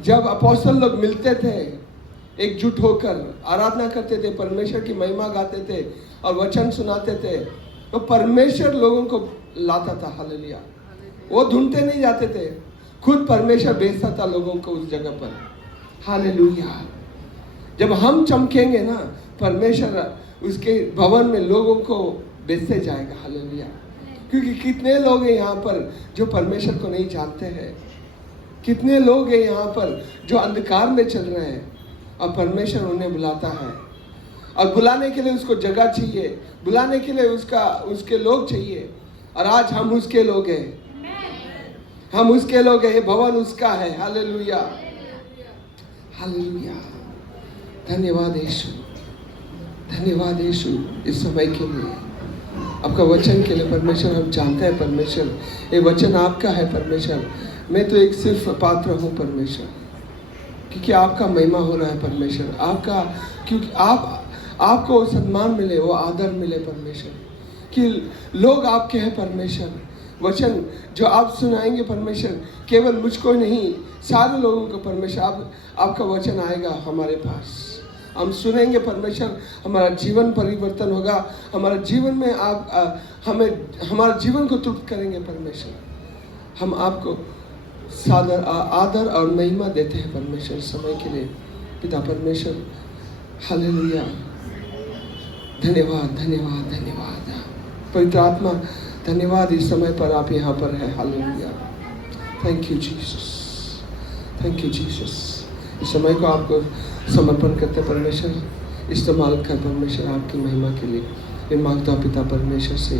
जब अपोस्तल लोग मिलते थे, एकजुट होकर आराधना करते थे, परमेश्वर की महिमा गाते थे और वचन सुनाते थे, तो परमेश्वर लोगों को लाता था। हालेलुया। वो ढूंढते नहीं जाते थे, खुद परमेश्वर भेजता था लोगों को उस जगह पर। हालेलुया। जब हम चमकेंगे ना, परमेश्वर उसके भवन में लोगों को भेजते जाएगा। हालेलुया। क्योंकि कितने लोग हैं यहाँ पर जो परमेश्वर को नहीं जानते हैं, कितने लोग हैं यहाँ पर जो अंधकार में चल रहे हैं, और परमेश्वर उन्हें बुलाता है। और बुलाने के लिए उसको जगह चाहिए, बुलाने के लिए उसके लोग चाहिए। और आज हम उसके लोग हैं, हम उसके लोग हैं, भवन उसका है। Hallelujah, hallelujah. धन्यवाद यीशु, धन्यवाद यीशु इस समय के लिए, आपका वचन के लिए। परमेश्वर हम जानते हैं परमेश्वर, ये वचन आपका है परमेश्वर। मैं तो एक सिर्फ पात्र हूँ परमेश्वर, क्योंकि आपका महिमा हो रहा है परमेश्वर, आपका, क्योंकि आपको सम्मान मिले, वो आदर मिले परमेश्वर, कि लोग आपके हैं परमेश्वर। वचन जो आप सुनाएंगे परमेश्वर, केवल मुझको नहीं, सारे लोगों को परमेश्वर, आपका वचन आएगा हमारे पास, हम सुनेंगे परमेश्वर, हमारा जीवन परिवर्तन होगा, हमारा जीवन में आप हमारा जीवन को तृप्त करेंगे परमेश्वर। हम आपको सादर आदर और महिमा देते हैं परमेश्वर समय के लिए पिता परमेश्वर। हालेलुया। धन्यवाद, धन्यवाद, धन्यवाद पवित्र आत्मा, धन्यवाद इस समय पर आप यहाँ पर है। Hallelujah. Thank you Jesus, thank you Jesus. इस समय को आपको समर्पण करते परमेश्वर, इस्तेमाल कर परमेश्वर आपकी महिमा के लिए। ये मांगता पिता परमेश्वर से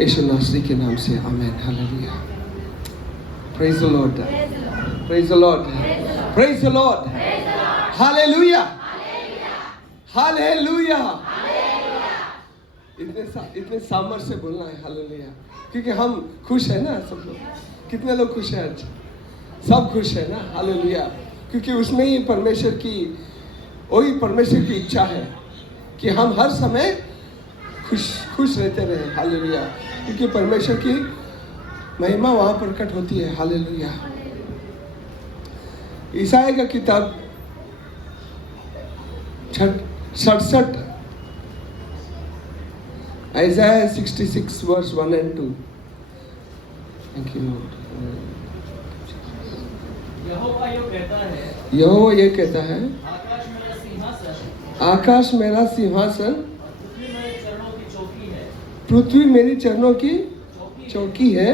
यीशु नासरी के नाम से, आमीन। Hallelujah. Praise the Lord. Praise the Lord. Praise the Lord. Hallelujah. Hallelujah. इतने सामर्थ्य से बोलना है हालेलुया, क्योंकि हम खुश है ना सब लोग। कितने लोग खुश हैं आज? सब खुश है ना। हालेलुया। क्योंकि उसमें ही परमेश्वर की, वही परमेश्वर की इच्छा है कि हम हर समय खुश रहते रहे। हालेलुया। क्योंकि परमेश्वर की महिमा वहां प्रकट होती है। हालेलुया। ईसाया का किताब 67, Isaiah 66 verse 1 and 2. Thank you Lord. यहोवा ये कहता है, आकाश मेरा सिंहासन, पृथ्वी मेरी चरणों की चौकी है।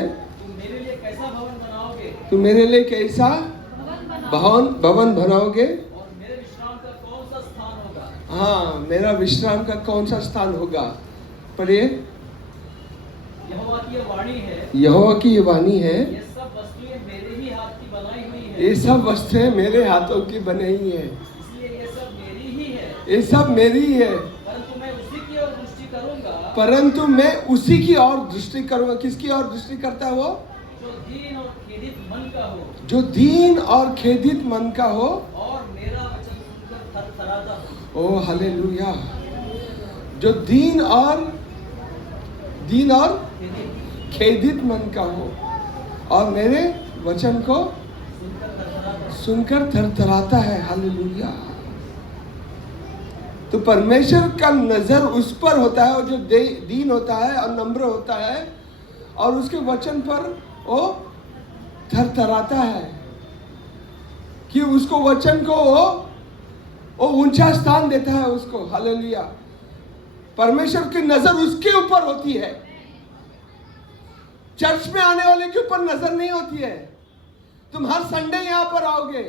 तुम मेरे लिए कैसा भवन बनाओगे? और मेरे विश्राम का कौन सा स्थान होगा? हाँ, मेरा विश्राम का कौन सा स्थान होगा? पढ़िए। यहोवा की ये वाणी है, यहोवा की ये वाणी है, ये सब वस्तुएं मेरे ही हाथ की बनाई हुई है। ये सब वस्तुएं मेरे हाथों की बनी हुई है, इसलिए ये सब मेरी ही है। ये सब मेरी ही है। परंतु मैं उसी की ओर दृष्टि करूंगा, परंतु मैं उसी की ओर दृष्टि करूंगा। किसकी ओर दृष्टि करता है वो? जो दीन और खेदित मन का हो, जो दीन और खेदित मन का हो, और मेरा वचन सुनकर थरथराता हो। ओ हालेलुया। जो दीन और खेदित मन का हो और मेरे वचन को सुनकर थरथराता है। हालेलुया। तो परमेश्वर का नजर उस पर होता है, और जो दीन होता है और नम्र होता है, और उसके वचन पर वो थरथराता है, कि उसको वचन को वो ऊंचा स्थान देता है उसको। हालेलुया। परमेश्वर की नजर उसके ऊपर होती है, चर्च में आने वाले के ऊपर नजर नहीं होती है। तुम हर संडे यहां पर आओगे,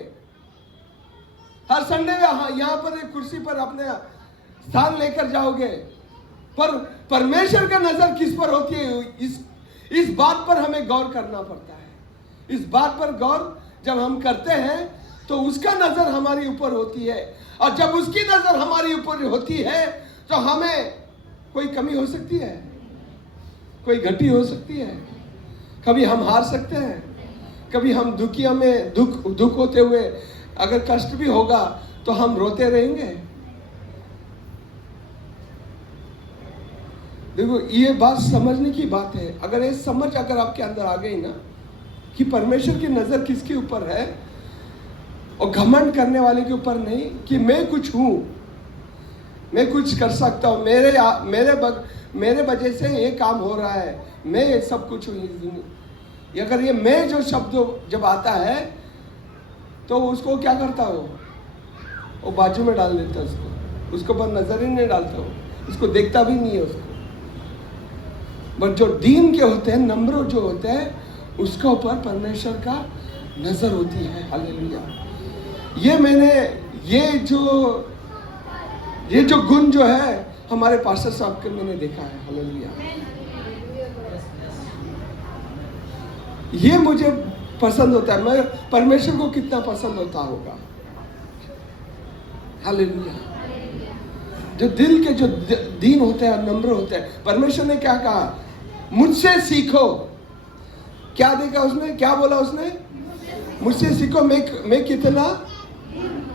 हर संडे यहां पर एक कुर्सी पर अपने स्थान लेकर जाओगे, पर परमेश्वर का नजर किस पर होती है? इस बात पर हमें गौर करना पड़ता है। इस बात पर गौर जब हम करते हैं तो उसका नजर हमारी ऊपर होती है, और जब उसकी नजर हमारी ऊपर होती है तो हमें कोई कमी हो सकती है, कोई घटी हो सकती है, कभी हम हार सकते हैं, कभी हम दुखिया में दुख होते हुए अगर कष्ट भी होगा तो हम रोते रहेंगे। देखो, ये बात समझने की बात है। अगर ये समझ अगर आपके अंदर आ गई ना कि परमेश्वर की नजर किसके ऊपर है, और घमंड करने वाले के ऊपर नहीं कि मैं कुछ हूँ, मैं कुछ कर सकता हूँ, मेरे वजह से ये काम हो रहा है, मैं ये सब कुछ हूँ। अगर ये मैं जो शब्द जब आता है तो उसको क्या करता हो, वो बाजू में डाल देता है, उसको पर नजर ही नहीं डालता हो, उसको देखता भी नहीं है उसको। बट जो दीन के होते हैं, नम्र जो होते हैं, उसके ऊपर परमेश्वर का नजर होती है। हालेलुया। ये जो गुण जो है हमारे पास्टर साहब के मैंने देखा है। हालेलुया। ये मुझे पसंद होता है। मैं परमेश्वर को कितना पसंद होता होगा। हालेलुया। जो दिल के जो दीन होते हैं, नम्र होते हैं। परमेश्वर ने क्या कहा, मुझसे सीखो। क्या देखा उसने, क्या बोला उसने, मुझसे सीखो, मैं कितना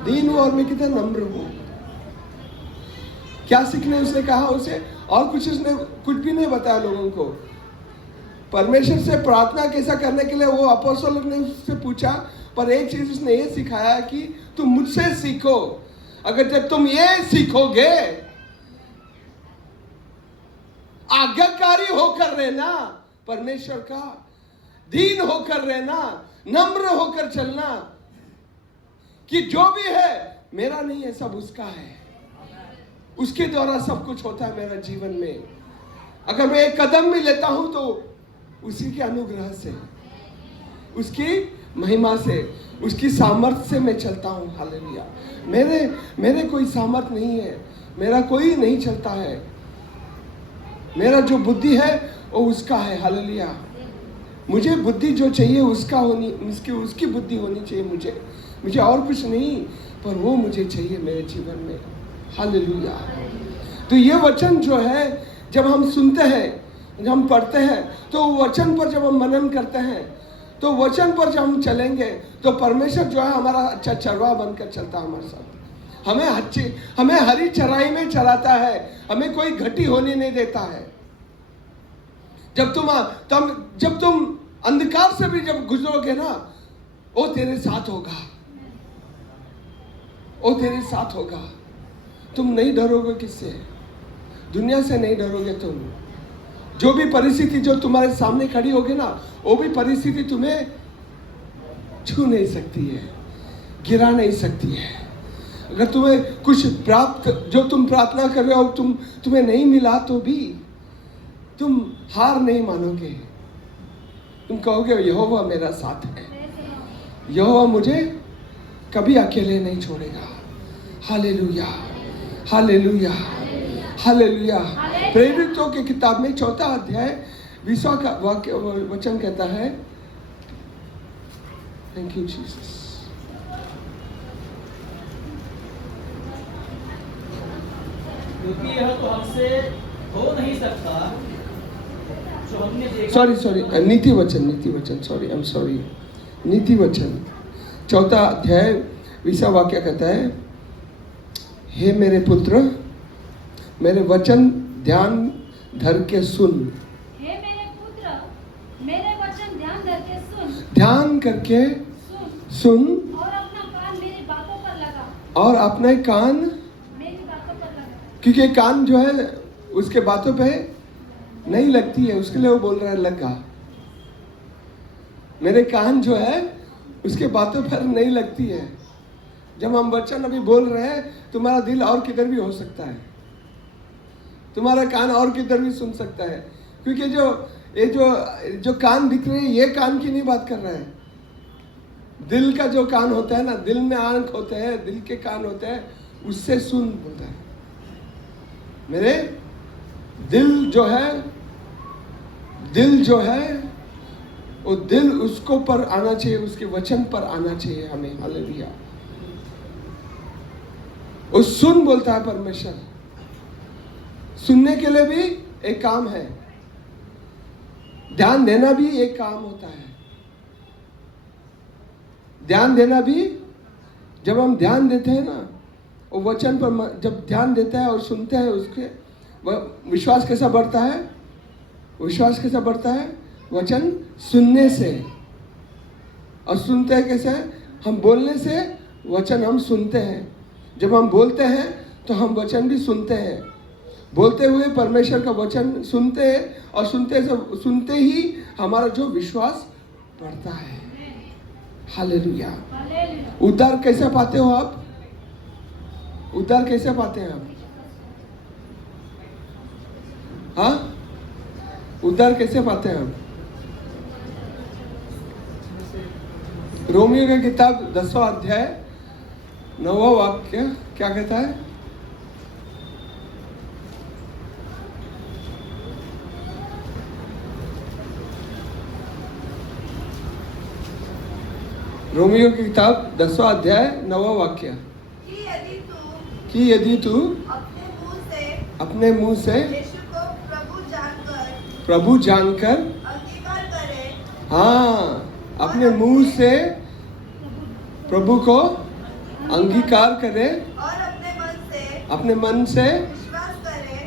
दीन हूं और मैं कितना नम्र हूं। क्या सीखने उसने कहा उसे, और कुछ उसने कुछ भी नहीं बताया लोगों को। परमेश्वर से प्रार्थना कैसा करने के लिए वो अपोस्तल ने उससे पूछा, पर एक चीज उसने ये सिखाया कि तुम मुझसे सीखो। अगर जब तुम ये सीखोगे, आज्ञाकारी होकर रहना, परमेश्वर का दीन होकर रहना, नम्र होकर चलना, कि जो भी है मेरा नहीं है, सब उसका है, उसके द्वारा सब कुछ होता है मेरा जीवन में। अगर मैं एक कदम भी लेता हूं तो उसी के अनुग्रह से, उसकी महिमा से, उसकी सामर्थ्य से मैं चलता हूं। हालेलुया। मेरे कोई सामर्थ्य नहीं है, मेरा कोई नहीं चलता है। मेरा जो बुद्धि है वो उसका है। हालेलुया। मुझे बुद्धि जो चाहिए उसकी बुद्धि होनी चाहिए। मुझे और कुछ नहीं, पर वो मुझे चाहिए मेरे जीवन में। हालेलुया। तो ये वचन जो है, जब हम सुनते हैं, जब हम पढ़ते हैं, तो वचन पर जब हम मनन करते हैं, तो वचन पर जब हम चलेंगे, तो परमेश्वर जो है हमारा अच्छा चरवाहा बनकर चलता है हमारे साथ। हमें हरी चराई में चलाता है, हमें कोई घटी होने नहीं देता है। जब तुम अंधकार से भी जब गुजरोगे ना, वो तेरे साथ होगा, वो तेरे साथ होगा। तुम नहीं डरोगे किससे, दुनिया से नहीं डरोगे तुम। जो भी परिस्थिति जो तुम्हारे सामने खड़ी होगी ना, वो भी परिस्थिति तुम्हें छू नहीं सकती है, गिरा नहीं सकती है। अगर तुम्हें कुछ प्राप्त, जो तुम प्रार्थना कर रहे हो, तुम्हें नहीं मिला, तो भी तुम हार नहीं मानोगे। तुम कहोगे यहोवा मेरा साथ है, यहोवा मुझे कभी अकेले नहीं छोड़ेगा। Hallelujah, hallelujah, hallelujah. प्रेरितों की किताब में 4 अध्याय 20 का वचन कहता है, थैंक यू जीसस। क्योंकि यह तो हमसे हो नहीं सकता जो हमने देखा। सॉरी, नीति वचन, सॉरी, आई एम सॉरी। नीति वचन 4 अध्याय 20 वाक्य कहता है, हे मेरे पुत्र, मेरे वचन ध्यान धर के सुन। हे मेरे पुत्र, मेरे वचन ध्यान धर के सुन। ध्यान करके सुन। और अपना कान मेरी बातों पर लगा। और अपने कान मेरी बातों पर लगा। क्योंकि कान जो है उसके बातों पे नहीं लगती है, उसके लिए वो बोल रहा है लगा। मेरे कान जो है उसके बातों पर नहीं लगती है। जब हम वचन अभी बोल रहे हैं, तुम्हारा दिल और किधर भी हो सकता है, तुम्हारा कान और किधर भी सुन सकता है। क्योंकि ये जो कान दिख रहे हैं, ये कान की नहीं बात कर रहा है। दिल का जो कान होता है ना, दिल में आंख होते हैं, दिल के कान होते हैं, उससे सुन बोलता है। मेरे दिल जो है वो दिल उसको पर आना चाहिए, उसके वचन पर आना चाहिए हमें। हालेलुया। वो सुन बोलता है परमेश्वर। सुनने के लिए भी एक काम है, ध्यान देना भी एक काम होता है। ध्यान देना भी, जब हम ध्यान देते हैं ना, वो वचन पर जब ध्यान देते हैं और सुनते हैं, उसके विश्वास कैसा बढ़ता है? विश्वास कैसा बढ़ता है? वचन सुनने से। और सुनते हैं कैसे? हम बोलने से वचन हम सुनते हैं। जब हम बोलते हैं तो हम वचन भी सुनते हैं। बोलते हुए परमेश्वर का वचन सुनते हैं और सुनते ही हमारा जो विश्वास बढ़ता है। हालेलुया। उद्धार कैसे पाते हो आप? उद्धार कैसे पाते हैं आप? हाँ, उद्धार कैसे पाते हैं आप? रोमियो की किताब 10वां अध्याय 9वां वाक्य क्या कहता है? रोमियो की किताब 10वां अध्याय 9वां वाक्य कि यदि तू अपने मुंह से यीशु को प्रभु जानकर अंगीकार करे, हाँ, अपने मुंह से प्रभु को अंगीकार करे और अपने मन से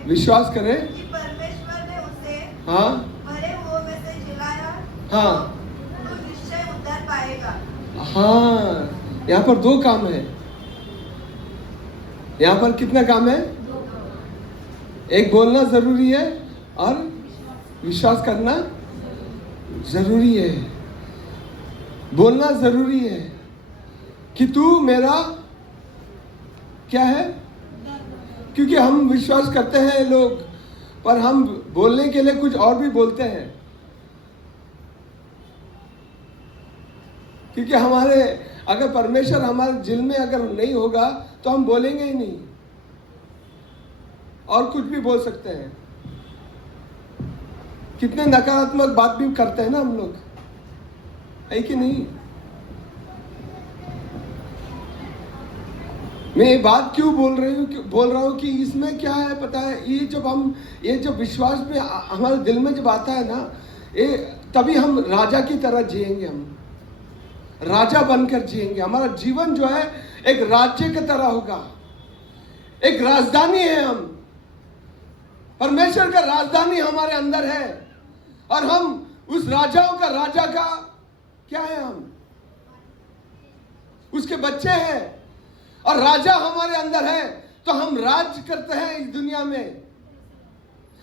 विश्वास करे कि परमेश्वर ने उसे हाँ मरे हुओं में से जिलाया, हाँ तो निश्चय उद्धार पाएगा। हाँ, यहाँ पर दो काम है। यहाँ पर कितना काम है? एक बोलना जरूरी है और विश्वास करना जरूरी है। बोलना जरूरी है कि तू मेरा क्या है, क्योंकि हम विश्वास करते हैं लोग, पर हम बोलने के लिए कुछ और भी बोलते हैं, क्योंकि हमारे अगर परमेश्वर हमारे दिल में अगर नहीं होगा तो हम बोलेंगे ही नहीं, और कुछ भी बोल सकते हैं। कितने नकारात्मक बात भी करते हैं ना हम लोग, है कि नहीं? मैं ये बात क्यों बोल रहा हूँ कि इसमें क्या है पता है? ये जब विश्वास में हमारे दिल में जब आता है ना, ये तभी हम राजा की तरह जिएंगे। हम राजा बनकर जिएंगे। हमारा जीवन जो है एक राज्य की तरह होगा। एक राजधानी है हम, परमेश्वर का राजधानी हमारे अंदर है, और हम उस राजाओं का राजा का क्या है? हम उसके बच्चे हैं, और राजा हमारे अंदर है, तो हम राज करते हैं इस दुनिया में।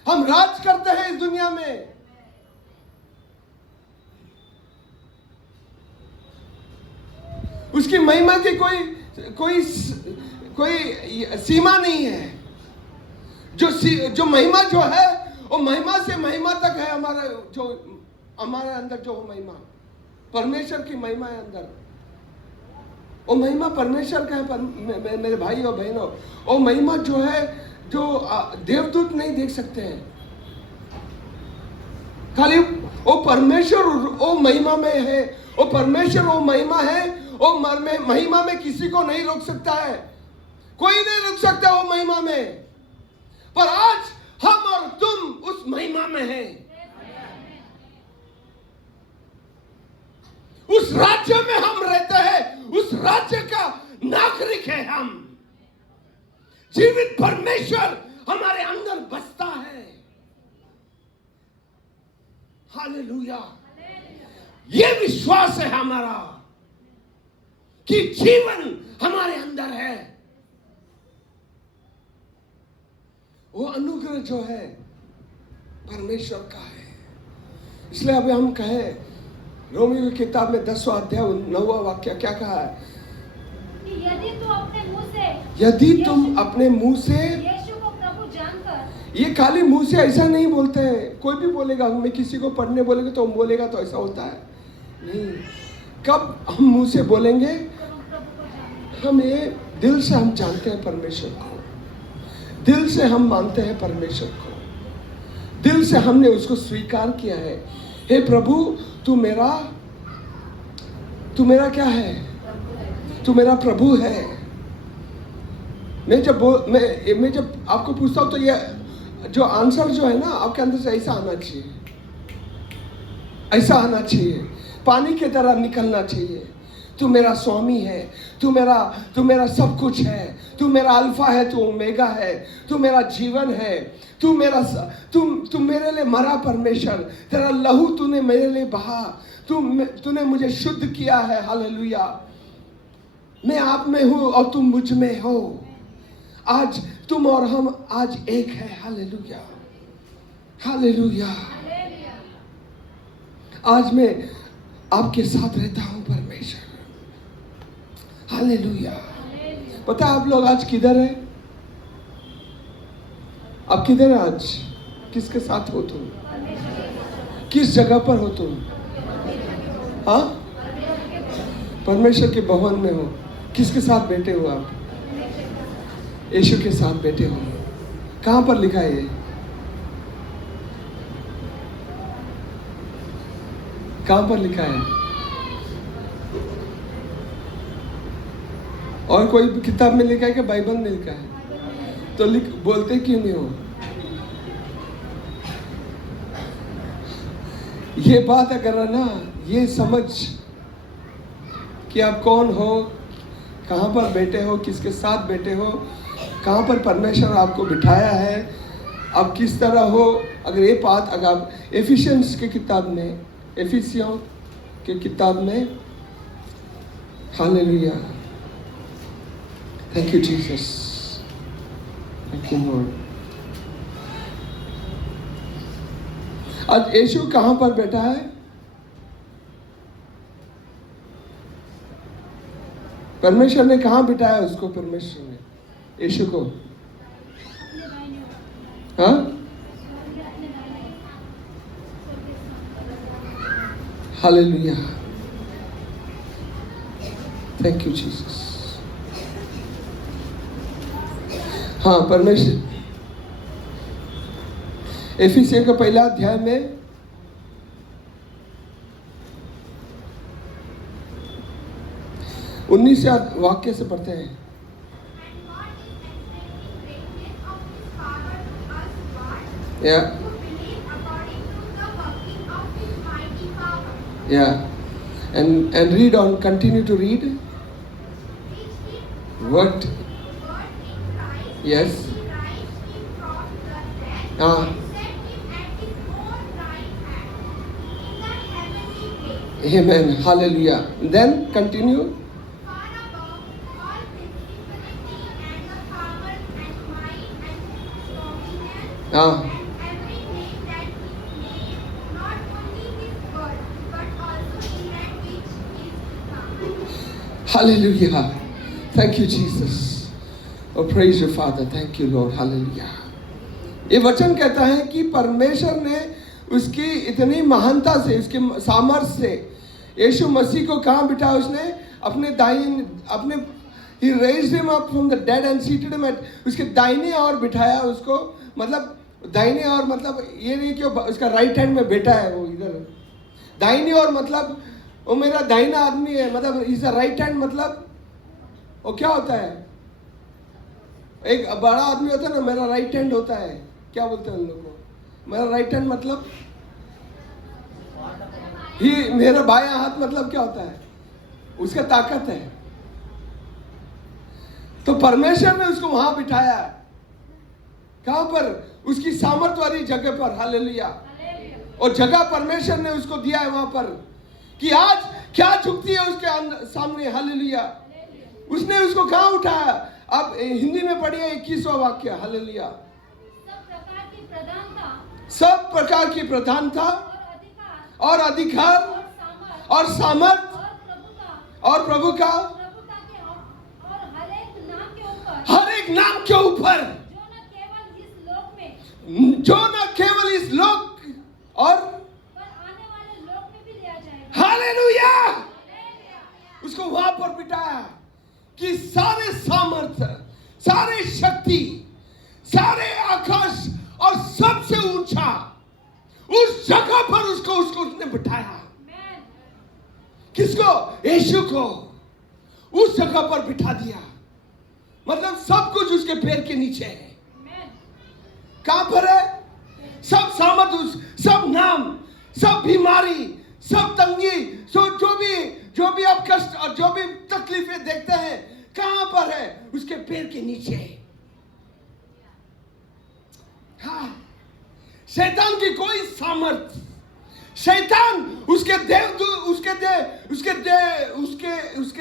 हम राज करते हैं इस दुनिया में। उसकी महिमा की कोई सीमा नहीं है। जो महिमा जो है वो महिमा से महिमा तक है। हमारे अंदर जो महिमा, परमेश्वर की महिमा है अंदर, वो महिमा परमेश्वर का है। मेरे भाई और बहनों, वो महिमा जो है, जो देवदूत नहीं देख सकते हैं। खाली वो परमेश्वर वो महिमा में है। वो परमेश्वर वो महिमा है। वो महिमा में किसी को नहीं रोक सकता है, कोई नहीं रोक सकता वो महिमा में। पर आज हम और तुम उस महिमा में हैं। उस राज्य में हम रहते हैं। उस राज्य का नागरिक है हम। जीवित परमेश्वर हमारे अंदर बसता है। हालेलुया। ये विश्वास है हमारा कि जीवन हमारे अंदर है। वो अनुग्रह जो है परमेश्वर का है। इसलिए अभी हम कहें, रोमियो की किताब में 10वां अध्याय 9वां वाक्य क्या कहा है? यदि तुम अपने मुंह से यीशु को प्रभु जानकर, ये खाली मुंह से ऐसा नहीं बोलते हैं। कोई भी बोलेगा, मैं किसी को पढ़ने बोलेंगे तो हम बोलेगा तो ऐसा होता है नहीं। कब हम मुंह से बोलेंगे? हम ये दिल से हम जानते हैं परमेश्वर को, दिल से हम मानते हैं परमेश्वर को, दिल से हमने उसको स्वीकार किया है। हे प्रभु, तू मेरा क्या है? तू मेरा प्रभु है। मैं जब आपको पूछता हूं तो ये जो आंसर जो है ना, आपके अंदर से ऐसा आना चाहिए, ऐसा आना चाहिए, पानी की तरह निकलना चाहिए। तू मेरा स्वामी है, तू मेरा सब कुछ है, तू मेरा अल्फा है, तू ओमेगा है, तू मेरा जीवन है, तू मेरे लिए मरा परमेश्वर, तेरा लहू तूने मेरे लिए बहा, तूने मुझे शुद्ध किया है। हालेलुया। मैं आप में हूं और तुम मुझ में हो। आज तुम और हम आज एक है। Hallelujah, hallelujah. आज मैं आपके साथ रहता हूं परमेश्वर। हालेलुया। पता है आप लोग आज किधर है? आप किधर है आज? किसके साथ हो तुम? किस जगह पर हो तुम? हाँ, परमेश्वर के भवन में हो। किसके साथ बैठे हो आप? यीशु के साथ बैठे हो। कहां पर लिखा है ये? कहां पर लिखा है? और कोई किताब में लिखा है कि बाइबल में लिखा है? तो बोलते क्यों नहीं हो? ये बात अगर है ना, ये समझ कि आप कौन हो, कहां पर बैठे हो, किसके साथ बैठे हो, कहां पर परमेश्वर आपको बिठाया है, आप किस तरह हो। अगर ये बात अगर आप एफिशिएंस के किताब में, एफिसियों के किताब में, hallelujah, thank you Jesus, thank you Lord. आज यीशु कहां पर बैठा है? परमेश्वर ने कहां बिठाया उसको? परमेश्वर ने यीशु को, हाँ, हालेलुया, थैंक यू जीसस। हाँ, परमेश्वर एफिसियों का पहला अध्याय में 19 वाक्य से पढ़ते हैं। Yeah. Yeah. And read on, continue to read. What? Yes. Amen. Hallelujah. Then continue. Hallelujah. Thank you, Jesus. Oh, praise you, Father. Thank you, Lord. Hallelujah. ये वचन कहता है कि परमेश्वर ने उसकी इतनी महानता से, उसके सामर्थ्य से यीशु मसीह को कहाँ बिठाया? उसने अपने अपने he raised him up from the dead and seated him at, उसके दाहिने ओर बिठाया उसको। मतलब दाहिने ओर मतलब ये नहीं कि उसका राइट हैंड में बैठा है वो इधर। दाहिने ओर मतलब वो मेरा दाहिना आदमी है, मतलब इज अ राइट हैंड। मतलब वो क्या होता है? एक बड़ा आदमी होता है ना, मेरा राइट हैंड होता है, क्या बोलते हैं उन लोगों को? मेरा राइट हैंड मतलब ही, मेरा बायां हाथ मतलब क्या होता है? उसका ताकत है। तो परमेश्वर ने उसको वहां बिठाया। कहां पर? उसकी सामर्थ वाली जगह पर। हालेलुया। और जगह परमेश्वर ने उसको दिया है वहां पर कि आज क्या झुकती है उसके सामने। हालेलुया। उसने उसको कहां उठाया? अब हिंदी में पढ़िए 21वां वाक्य। हालेलुया। सब प्रकार की प्रधानता और अधिकार और सामर्थ और प्रभु का हर एक नाम के ऊपर, जो न केवल इस लोक और आने वाले लोक में भी लिया जाएगा। हालेलुया। उसको वहां पर बिठाया कि सारे सामर्थ्य, सारे शक्ति, सारे आकाश और सबसे ऊंचा उस जगह पर उसको उसने बिठाया। किसको? यीशु को उस जगह पर बिठा दिया। मतलब सब कुछ उसके पैर के नीचे है। कहां पर है? सब सामर्थ, सब नाम, सब बीमारी, सब तंगी, जो भी आप कष्ट और जो भी तकलीफें देखते हैं, कहां पर है? उसके पैर के नीचे। हाँ, शैतान की कोई सामर्थ, शैतान उसके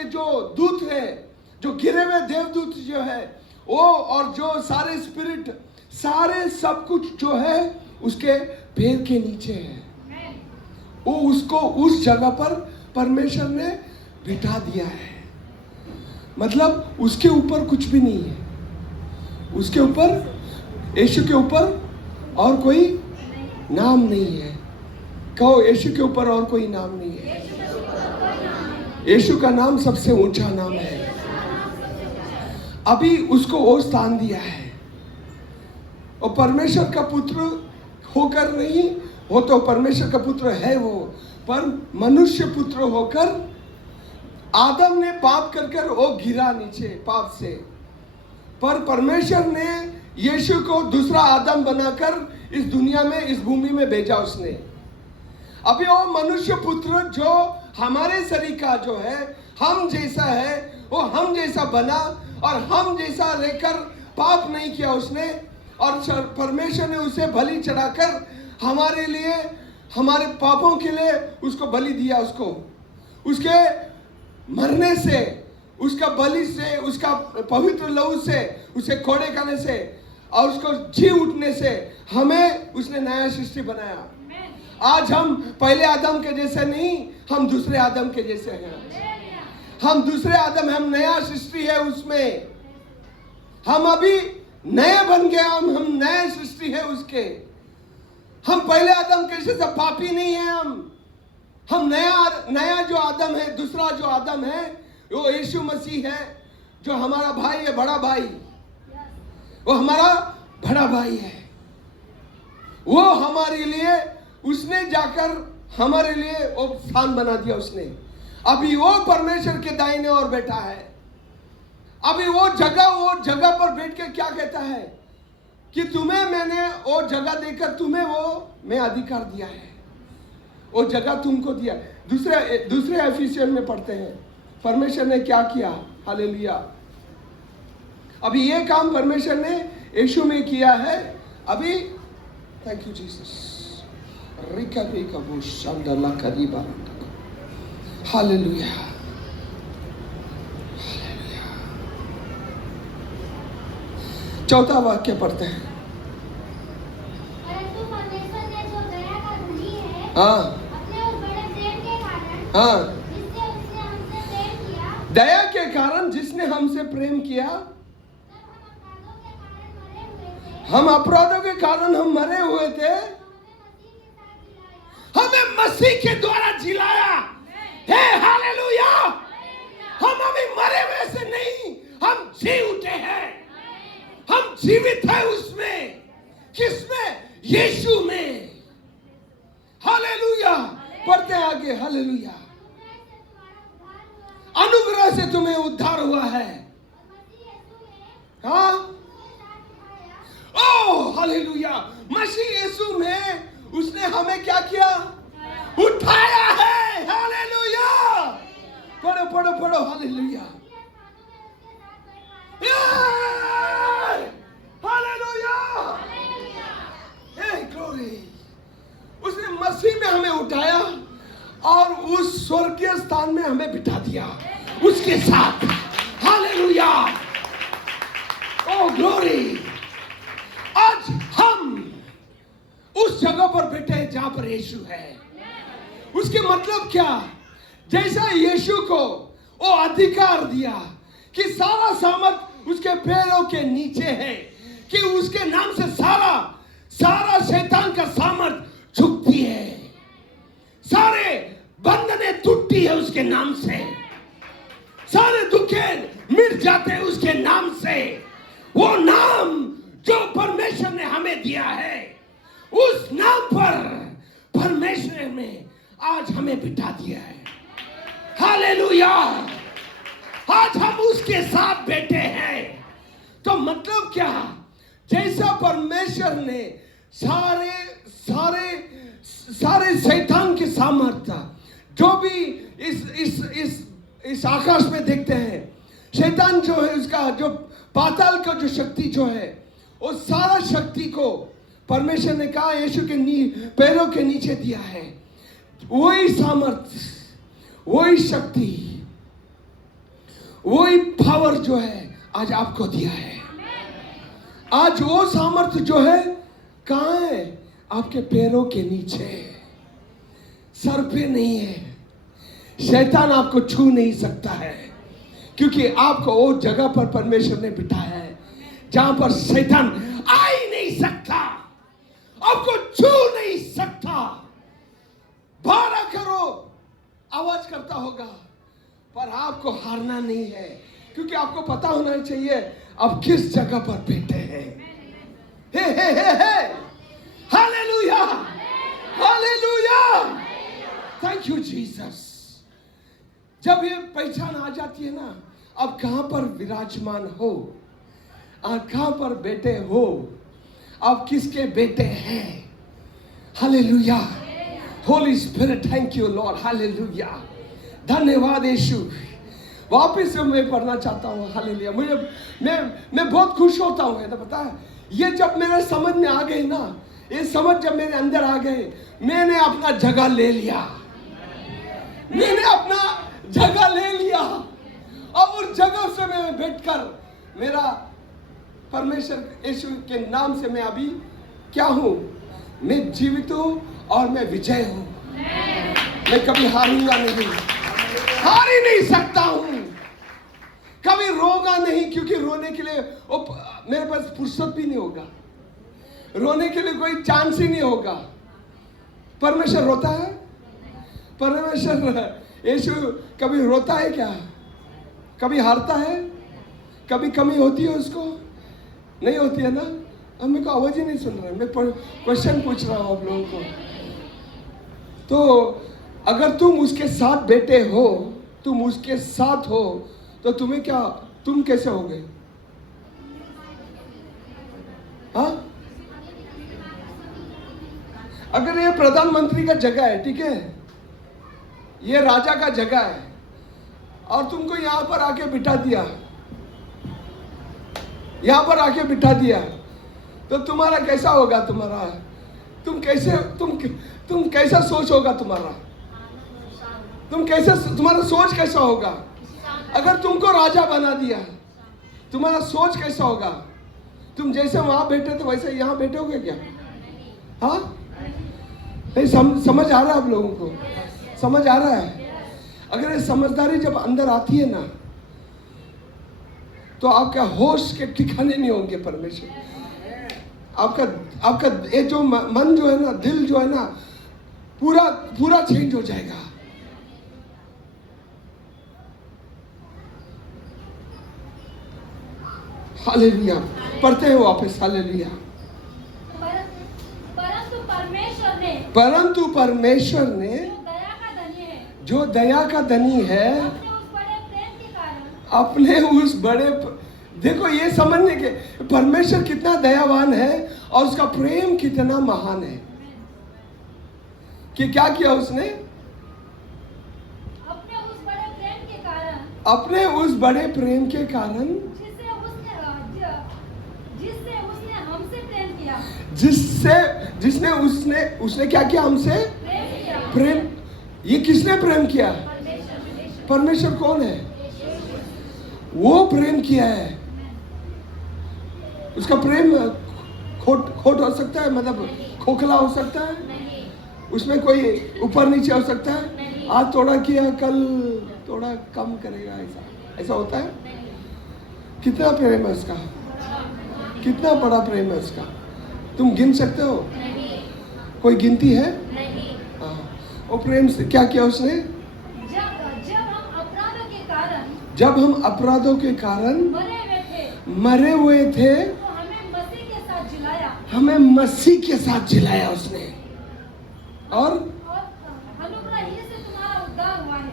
जो दूत है, जो गिरे हुए देवदूत जो है वो, और जो सारे स्पिरिट, सारे सब कुछ जो है उसके पैर के नीचे है। वो उसको उस जगह पर परमेश्वर ने बिठा दिया है। मतलब उसके ऊपर कुछ भी नहीं है, उसके ऊपर, यीशु के ऊपर और कोई नाम नहीं है। कहो, यीशु के ऊपर और कोई नाम नहीं है। यीशु का नाम सबसे ऊंचा नाम है। अभी उसको वो स्थान दिया है। और परमेश्वर का पुत्र होकर नहीं, वो तो परमेश्वर का पुत्र है वो, पर मनुष्य पुत्र होकर आदम ने पाप कर वो गिरा नीचे पाप से, पर परमेश्वर ने यीशु को दूसरा आदम बनाकर इस दुनिया में, इस भूमि में भेजा उसने। अभी वो मनुष्य पुत्र जो हमारे शरीर का जो है, हम जैसा है, वो हम जैसा बना और हम जैसा रहकर पाप नहीं किया उसने, और परमेश्वर ने उसे बलि चढ़ाकर हमारे लिए, हमारे पापों के लिए उसको बलि दिया। उसको उसके मरने से, उसका बलि से, उसका पवित्र लहू से, उसे कोड़े खाने से और उसको जी उठने से हमें उसने नया सृष्टि बनाया। आज हम पहले आदम के जैसे नहीं, हम दूसरे आदम के जैसे हैं। हम दूसरे आदम, हम नया सृष्टि है उसमें। हम अभी नए बन गए, हम नए सृष्टि है उसके। हम पहले आदम के जैसे पापी नहीं है। हम नया जो आदम है, दूसरा जो आदम है वो यीशु मसीह है, जो हमारा भाई है, बड़ा भाई। वो हमारा बड़ा भाई है। वो हमारे लिए, उसने जाकर हमारे लिए वो स्थान बना दिया उसने। अभी वो परमेश्वर के दाहिने ओर बैठा है। अभी वो जगह पर बैठ के क्या कहता है कि तुम्हें मैंने वो जगह देकर तुम्हें वो मैं अधिकार दिया है, वो जगह तुमको दिया। दूसरे एफिसियन में पढ़ते हैं परमेश्वर ने क्या किया। हालेलुया। अभी ये काम परमेश्वर ने यीशु में किया है। अभी थैंक यू जीसस। हालेलुया। चौथा वाक्य पढ़ते हैं। परंतु परमेश्वर ने जो दया का धनी है, हाँ अपने उस बड़े प्रेम के कारण, हाँ, जिससे उसने हमसे प्रेम किया, दया के कारण जिसने हमसे प्रेम किया, तब हम अपराधों के कारण हम मरे हुए थे, हमें मसीह के द्वारा जिलाया है। हालेलुया। हम अभी मरे हुए से नहीं, हम जी उठे हैं। हम जीवित है उसमें। किसमें? यीशु में। हालेलुया। पढ़ते आगे। हालेलुया। अनुग्रह से तुम्हें उद्धार हुआ है। हाँ, ओ हालेलुया। मसीह यीशु में उसने हमें क्या किया? उठाया है। हालेलुया। पढ़ो पढ़ो पढ़ो। हालेलुया। हालेलुया। ग्लोरी। उसने मसीह में हमें उठाया और उस स्वर्गीय स्थान में हमें बिठा दिया उसके साथ। हालेलुया। ओ ग्लोरी। आज हम उस जगह पर बैठे हैं जहां पर यीशु है। उसके मतलब क्या? जैसा यीशु को वो अधिकार दिया कि सारा सामर्थ उसके पैरों के नीचे है, कि उसके नाम से सारा शैतान का सामर्थ झुकती है, सारे बंधनें टूटती है उसके नाम से, सारे दुखे मिट जाते हैं उसके नाम से। वो नाम जो परमेश्वर ने हमें दिया है, उस नाम पर परमेश्वर ने आज हमें बिठा दिया है। हालेलुया। आज हम उसके साथ बैठे हैं। तो मतलब क्या? जैसा परमेश्वर ने सारे शैतान के सामर्थ्य जो भी इस आकाश में देखते हैं, शैतान जो है उसका जो पाताल का जो शक्ति जो है, वो सारा शक्ति को परमेश्वर ने कहा यीशु के पैरों के नीचे दिया है। वही सामर्थ्य, वही शक्ति, वही पावर जो है आज आपको दिया है। आज वो सामर्थ्य जो है कहाँ है? आपके पैरों के नीचे, सर पे नहीं है। शैतान आपको छू नहीं सकता है, क्योंकि आपको वो जगह पर परमेश्वर ने बिठाया है जहां पर शैतान आ ही नहीं सकता, आपको छू नहीं सकता। भारा करो, आवाज करता होगा, पर आपको हारना नहीं है, क्योंकि आपको पता होना चाहिए आप किस जगह पर बैठे हैं। हे हे हे हे, hallelujah, hallelujah, thank you Jesus. जब ये पहचान आ जाती है ना, आप कहां पर विराजमान हो, आप कहां पर बेटे हो, आप किसके बेटे हैं। Hallelujah, Holi spirit, thank you Lord, hallelujah, धन्यवाद यीशु। वापस से मैं पढ़ना चाहता हूँ, हालेलुया। मुझे मैं बहुत खुश होता हूँ, तो पता है ये जब मेरे समझ में आ गई ना, ये समझ जब मेरे अंदर आ गए, मैंने अपना जगह ले लिया, मैंने अपना जगह ले लिया। अब उस जगह से मैं बैठकर मेरा परमेश्वर यीशु के नाम से मैं अभी क्या हूँ? मैं जीवित हूँ और मैं विजय हूँ। मैं कभी हारूंगा नहीं, हार ही नहीं सकता हूँ, कभी रोगा नहीं, क्योंकि रोने के लिए मेरे पास फुर्सत भी नहीं होगा, रोने के लिए कोई चांस ही नहीं होगा। परमेश्वर रोता है? परमेश्वर यीशु कभी रोता है क्या? कभी हारता है? कभी कमी होती है उसको? नहीं होती है ना। अब मेरे को आवाज ही नहीं सुन रहा है, मैं क्वेश्चन पूछ रहा हूँ आप लोगों को। तो अगर तुम उसके साथ बैठे हो, तुम उसके साथ हो, तो तुम्हें क्या, तुम कैसे हो गए? हाँ, अगर ये प्रधानमंत्री का जगह है, ठीक है, ये राजा का जगह है, और तुमको यहां पर आके बिठा दिया, यहां पर आके बिठा दिया, तो तुम्हारा कैसा होगा? तुम कैसा सोच होगा तुम्हारा? तुम्हारा सोच कैसा होगा? अगर तुमको राजा बना दिया, तुम्हारा सोच कैसा होगा? तुम जैसे वहां बैठे तो वैसे यहां बैठोगे क्या? हाँ, नहीं समझ आ रहा है आप लोगों को? समझ आ रहा है? अगर ये समझदारी जब अंदर आती है ना, तो आपका होश के ठिकाने नहीं होंगे। परमेश्वर आपका ये जो मन जो है ना, दिल जो है ना, पूरा चेंज हो जाएगा। हालेलुया, पढ़ते हैं वापस, हालेलुया। परंतु परमेश्वर ने जो दया का धनी है, अपने उस बड़े, देखो ये समझने के, परमेश्वर कितना दयावान है और उसका प्रेम कितना महान है कि क्या किया उसने? अपने उस बड़े प्रेम के कारण, उसने क्या किया? हमसे प्रेम। ये किसने प्रेम किया? परमेश्वर कौन है? वो प्रेम किया है। उसका प्रेम खोट हो सकता है, मतलब खोखला हो सकता है, उसमें कोई ऊपर नीचे हो सकता है। आज थोड़ा किया, कल थोड़ा कम करेगा, ऐसा होता है? कितना प्रेम है उसका, कितना बड़ा प्रेम है उसका, तुम गिन सकते हो? कोई गिनती है? हाँ, वो प्रेम से क्या किया उसने? जब हम अपराधों के कारण मरे हुए थे, हमें मसीह के साथ जिलाया उसने, और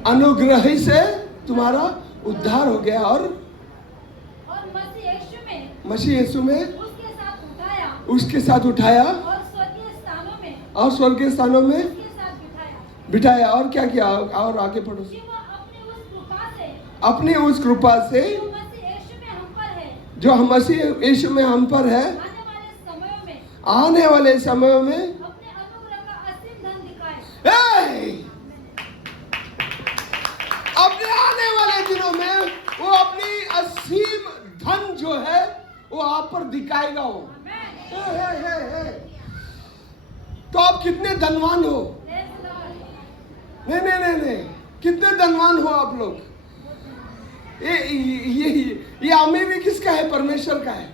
अनुग्रह से तुम्हारा उद्धार हो गया, और मसीह यीशु में उसके साथ उठाया और स्वर्गीय स्थानों में बिठाया। और क्या किया? और आगे पढ़ो। अपनी उस कृपा से जो हम मसीह यीशु में हम पर है, आने वाले समयों में अपने आने वाले दिनों में वो वो आप पर दिखाएगा वो। हे। तो आप कितने धनवान हो? नहीं, कितने धनवान हो आप लोग? ये अमीरी किसका है? परमेश्वर का है।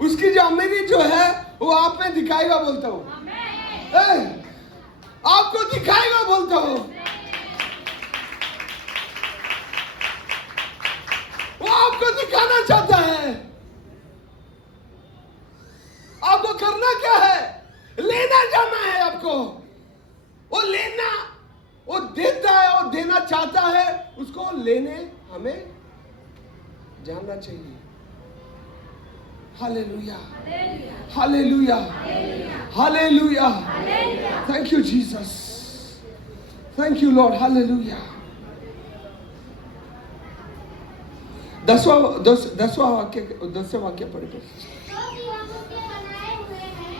उसकी जो अमीरी जो है वो आप में दिखाएगा बोलता हूँ। आपको दिखाएगा बोलता हूँ। वो आपको दिखाना चाहता है। आपको करना क्या है? लेना जाना है आपको। वो लेना, वो देता है और देना चाहता है, उसको लेने हमें जानना चाहिए। Hallelujah, hallelujah, hallelujah. Thank you Jesus, thank you Lord, hallelujah. 10वां वाक्य पढ़े।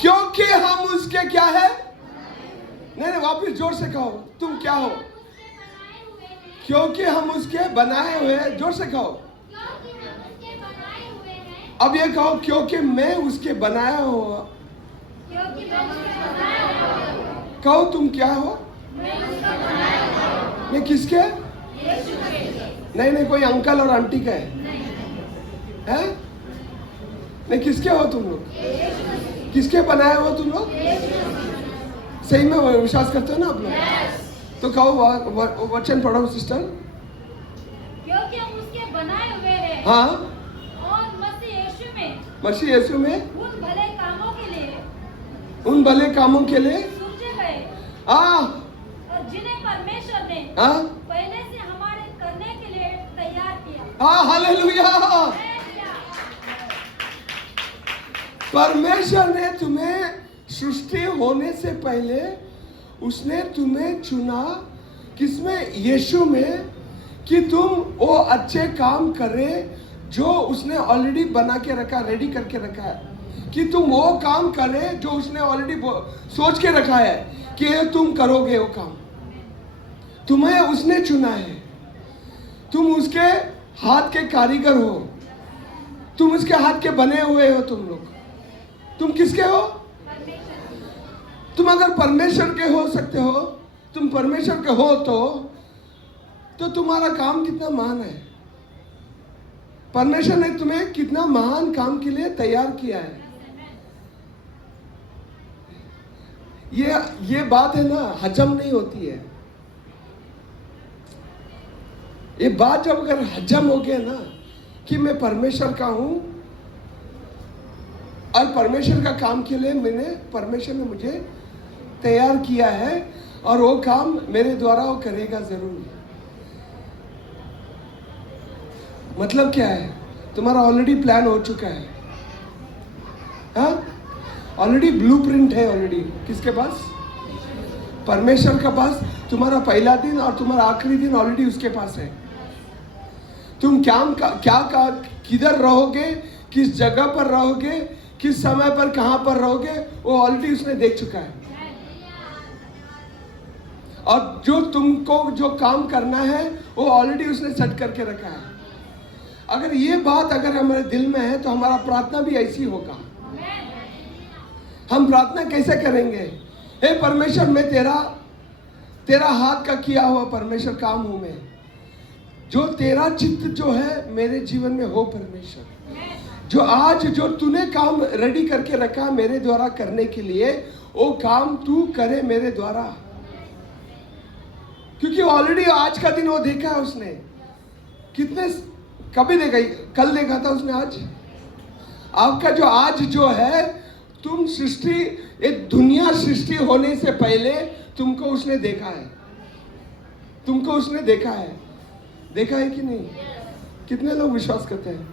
क्योंकि हम उसके क्या है? नहीं, वापिस जोर से कहो, तुम क्या हो? क्योंकि हम उसके बनाए हुए हैं। जोर से कहो। अब ये कहो, क्योंकि मैं उसके बनाया हुआ। कहो तुम क्या हो? मैं किसके? नहीं, कोई अंकल और आंटी का है? नहीं, किसके हो तुम लोग? किसके बनाए हो तुम लोग? सही में विश्वास करते हो ना आप लोग? तो कहो, वचन पढ़ो सिस्टर। क्योंकि हम उसके बनाए हुए हैं। हाँ, और मसीह यीशु में उन भले कामों के लिए सूझे गए। और जिन्हें परमेश्वर ने पहले से हमारे करने के लिए तैयार किया। हालेलुया। परमेश्वर ने तुम्हें सृष्टि होने से पहले उसने तुम्हें चुना, किसमें? यीशु में, कि तुम वो अच्छे काम करे जो उसने ऑलरेडी बना के रखा, रेडी करके रखा है। कि तुम वो काम करे जो उसने ऑलरेडी सोच के रखा है कि तुम करोगे वो काम। तुम्हें उसने चुना है। तुम उसके हाथ के कारीगर हो। तुम उसके हाथ के बने हुए हो। तुम लोग, तुम किसके हो? तुम अगर परमेश्वर के हो सकते हो, तुम परमेश्वर के हो तो तुम्हारा काम कितना महान है। परमेश्वर ने तुम्हें कितना महान काम के लिए तैयार किया है। ये बात है ना, हजम नहीं होती है। ये बात जब अगर हजम हो गया ना कि मैं परमेश्वर का हूं और परमेश्वर का काम के लिए परमेश्वर ने मुझे तैयार किया है और वो काम मेरे द्वारा वो करेगा जरूर। मतलब क्या है? तुम्हारा ऑलरेडी प्लान हो चुका है। हाँ, ऑलरेडी ब्लूप्रिंट है। ऑलरेडी किसके पास? परमेश्वर के पास। तुम्हारा पहला दिन और तुम्हारा आखिरी दिन ऑलरेडी उसके पास है। तुम क्या किधर रहोगे, किस जगह पर रहोगे, किस समय पर कहां पर रहोगे, वो ऑलरेडी उसने देख चुका है। और जो तुमको जो काम करना है वो ऑलरेडी उसने सेट करके रखा है। अगर ये बात अगर हमारे दिल में है तो हमारा प्रार्थना भी ऐसी होगा। हम प्रार्थना कैसे करेंगे? हे परमेश्वर, मैं तेरा हाथ का किया हुआ परमेश्वर काम हूं मैं। जो तेरा चित्त जो है मेरे जीवन में हो परमेश्वर। जो आज जो तूने काम रेडी करके रखा मेरे द्वारा करने के लिए, वो काम तू करे मेरे द्वारा। क्योंकि ऑलरेडी आज का दिन वो देखा है उसने। कितने कभी देखा? कल देखा था उसने। आज आपका जो आज जो है, तुम सृष्टि, एक दुनिया सृष्टि होने से पहले तुमको उसने देखा है। तुमको उसने देखा है। देखा है कि नहीं? कितने लोग विश्वास करते हैं?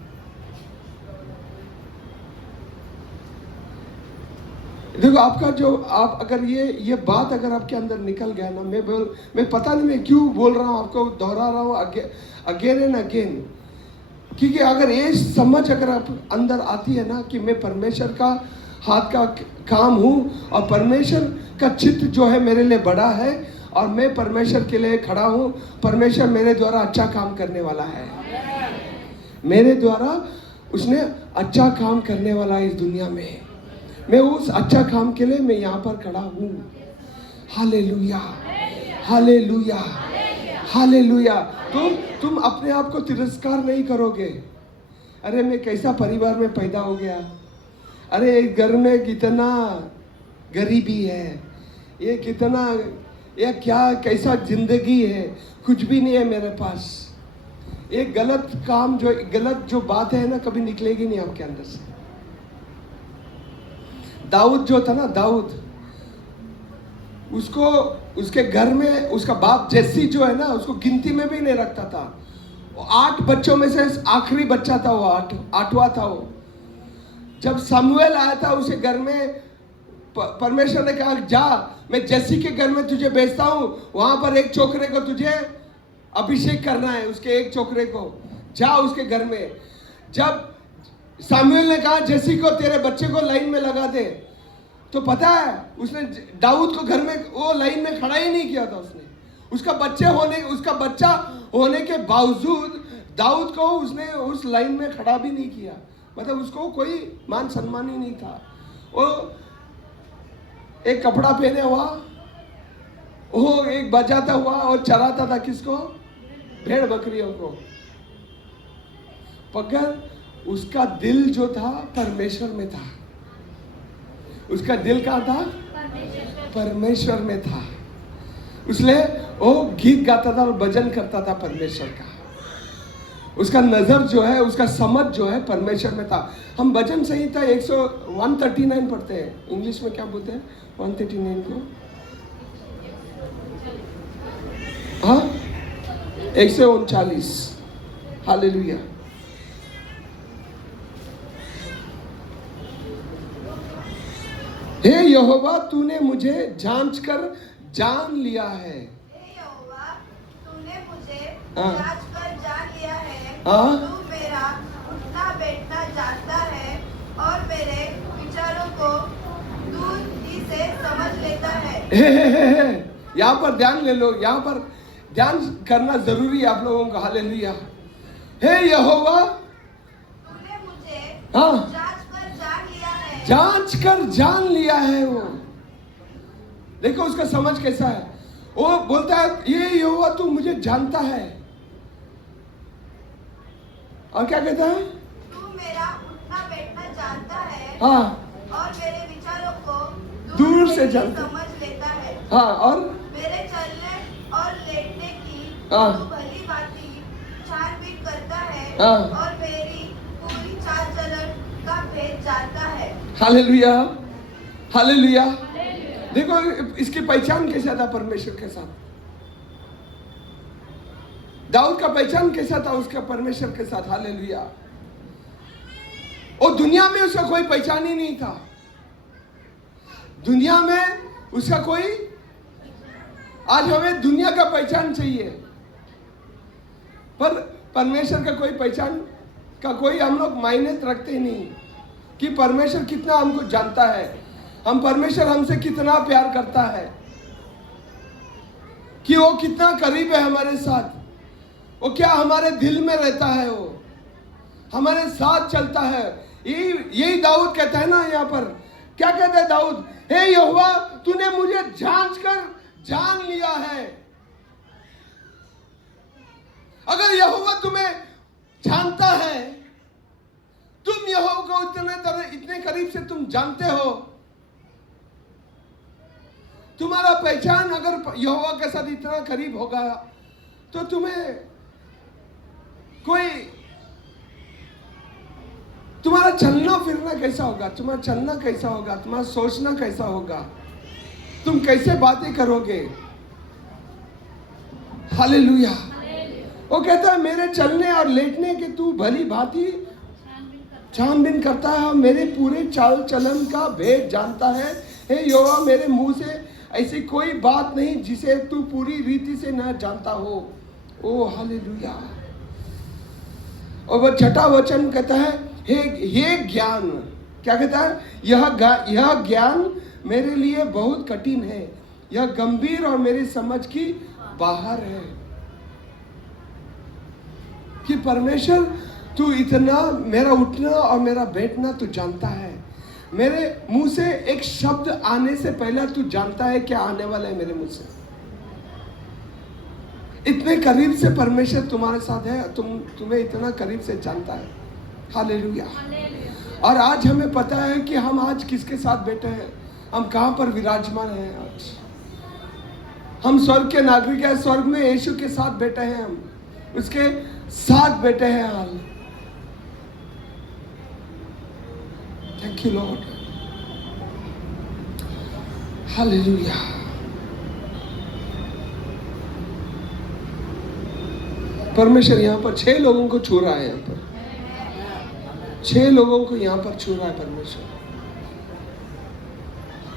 देखो, आपका जो आप अगर ये बात अगर आपके अंदर निकल गया ना, मैं पता नहीं मैं क्यों बोल रहा हूँ, आपको दोहरा रहा हूँ अगेन एंड अगेन। क्योंकि अगर ये समझ अगर आप अंदर आती है ना कि मैं परमेश्वर का हाथ का काम हूँ और परमेश्वर का चित्त जो है मेरे लिए बड़ा है और मैं परमेश्वर के लिए खड़ा हूँ, परमेश्वर मेरे द्वारा अच्छा काम करने वाला है। मेरे द्वारा उसने अच्छा काम करने वाला इस दुनिया में है। मैं उस अच्छा काम के लिए मैं यहाँ पर खड़ा हूँ। Hallelujah, hallelujah, hallelujah. तुम अपने आप को तिरस्कार नहीं करोगे। अरे मैं कैसा परिवार में पैदा हो गया, अरे घर में कितना गरीबी है, ये कितना, ये क्या कैसा जिंदगी है, कुछ भी नहीं है मेरे पास। एक गलत काम गलत जो बात है ना, कभी निकलेगी नहीं आपके अंदर से। दाऊद जो था ना, दाऊद, उसको उसके घर में उसका बाप जैसी जो है ना, उसको गिनती में भी नहीं रखता था। 8 बच्चों में से आखिरी बच्चा था वो, 8वां था वो। जब सामुएल आया था उसे घर में, परमेश्वर ने कहा जा, मैं जैसी के घर में तुझे भेजता हूं, वहां पर एक छोकरे को तुझे अभिषेक करना है, उसके एक छोकरे को, जा उसके घर में। जब सामुएल ने कहा जैसी को तेरे बच्चे को लाइन में लगा दे, तो पता है उसने दाऊद को घर में वो लाइन में खड़ा ही नहीं किया था। उसने उसका बच्चा होने के बावजूद दाऊद को उसने उस लाइन में खड़ा भी नहीं किया। मतलब उसको कोई मान सम्मान ही नहीं था। वो एक कपड़ा पहने हुआ, वो एक बजाता हुआ और चराता था किसको? भेड़ बकरियों को। मगर उसका दिल जो था परमेश्वर में था। उसका दिल कहाँ था? परमेश्वर में था। इसलिए वो गीत गाता था और भजन करता था परमेश्वर का। उसका नजर जो है, उसका समझ जो है परमेश्वर में था। हम भजन संहिता 139 पढ़ते हैं। इंग्लिश में क्या बोलते हैं 139 को? हाँ, 139। हालेलुया। हे यहोवा, तूने मुझे जांच कर जान लिया है। हे यहोवा, तूने मुझे हाँ। जांच कर जान लिया है। हाँ। तू मेरा उठना बैठना जानता है और मेरे विचारों को दूर ही से समझ लेता है। यहाँ पर ध्यान ले लो, यहाँ पर ध्यान करना जरूरी है आप लोगों को। हालेलुया। हे यहोवा, तूने मुझे हाँ, जांच कर जान लिया है। जांच कर जान लिया है। वो देखो उसका समझ कैसा है। वो बोलता है ये यहोवा तू मुझे जानता है, और क्या कहता है? तू मेरा उठना बैठना जानता है। हाँ, और मेरे विचारों को दूर से ही जानता। समझ लेता है। हाँ, और मेरे चलने और लेटने की हाँ। तू भली भांति छानबीन करता है। हाँ। और मेरी पूरी चाल चलन का भेद जानता है। Hallelujah, hallelujah. देखो इसकी पहचान कैसा था परमेश्वर के साथ। दाऊद का पहचान कैसा था उसका परमेश्वर के साथ। हालेलुया। और दुनिया में उसका कोई पहचान ही नहीं था। दुनिया में उसका कोई, आज हमें दुनिया का पहचान चाहिए, पर परमेश्वर का कोई पहचान का कोई हम लोग मायने रखते ही नहीं कि परमेश्वर कितना हमको जानता है, हम परमेश्वर हमसे कितना प्यार करता है, कि वो कितना करीब है हमारे साथ, वो क्या हमारे दिल में रहता है, वो हमारे साथ चलता है। यही दाऊद कहता है ना यहाँ पर। क्या कहता है दाऊद? हे यहोवा, तूने मुझे जांच कर जान लिया है। अगर यहोवा तुम्हें जानता है, तुम यहोवा को इतने करीब से तुम जानते हो, तुम्हारा पहचान अगर यहोवा के साथ इतना करीब होगा, तो तुम्हें कोई, तुम्हारा चलना फिरना कैसा होगा, तुम्हारा चलना कैसा होगा, तुम्हारा सोचना कैसा होगा, तुम कैसे बातें करोगे। हालेलुया। वो कहता है मेरे चलने और लेटने के तू भली भांति छानबीन करता है और मेरे पूरे चाल चलन का भेद जानता है। हे यहोवा, मेरे मुंह से ऐसी कोई बात नहीं जिसे तू पूरी रीति से न जानता हो। ओ हालेलुया। और वह छठा वचन कहता है हे ज्ञान, क्या कहता है? यह ज्ञान मेरे लिए बहुत कठिन है, यह गंभीर और मेरी समझ की बाहर है। कि परमेश्वर तू इतना मेरा उठना और मेरा बैठना तू जानता है। मेरे मुंह से एक शब्द आने से पहले तू जानता है क्या आने वाला है मेरे मुंह से। इतने करीब से परमेश्वर तुम्हारे साथ है, तुम्हें इतना करीब से जानता है। हालेलुया। और आज हमें पता है कि हम आज किसके साथ बैठे हैं, हम कहां पर विराजमान हैं। आज हम स्वर्ग के नागरिक हैं, स्वर्ग में यीशु के साथ बैठे हैं, हम उसके साथ बैठे हैं। हाल थैंक यू लॉर्ड। हालेलुया। परमेश्वर यहाँ पर 6 लोगों को छू रहा है। यहाँ पर 6 लोगों को यहाँ पर छू रहा है परमेश्वर।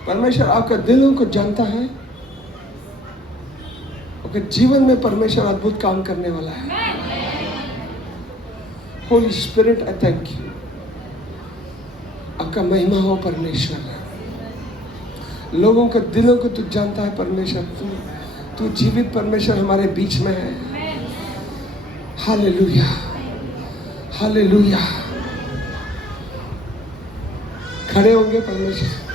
परमेश्वर आपका दिलों को जानता है, आपके जीवन में परमेश्वर अद्भुत काम करने वाला है। Holi spirit I thank you. आपका महिमा हो परमेश्वर। लोगों के दिलों को तू जानता है परमेश्वर। तू जीवित परमेश्वर हमारे बीच में है। Hallelujah, hallelujah. खड़े होंगे परमेश्वर।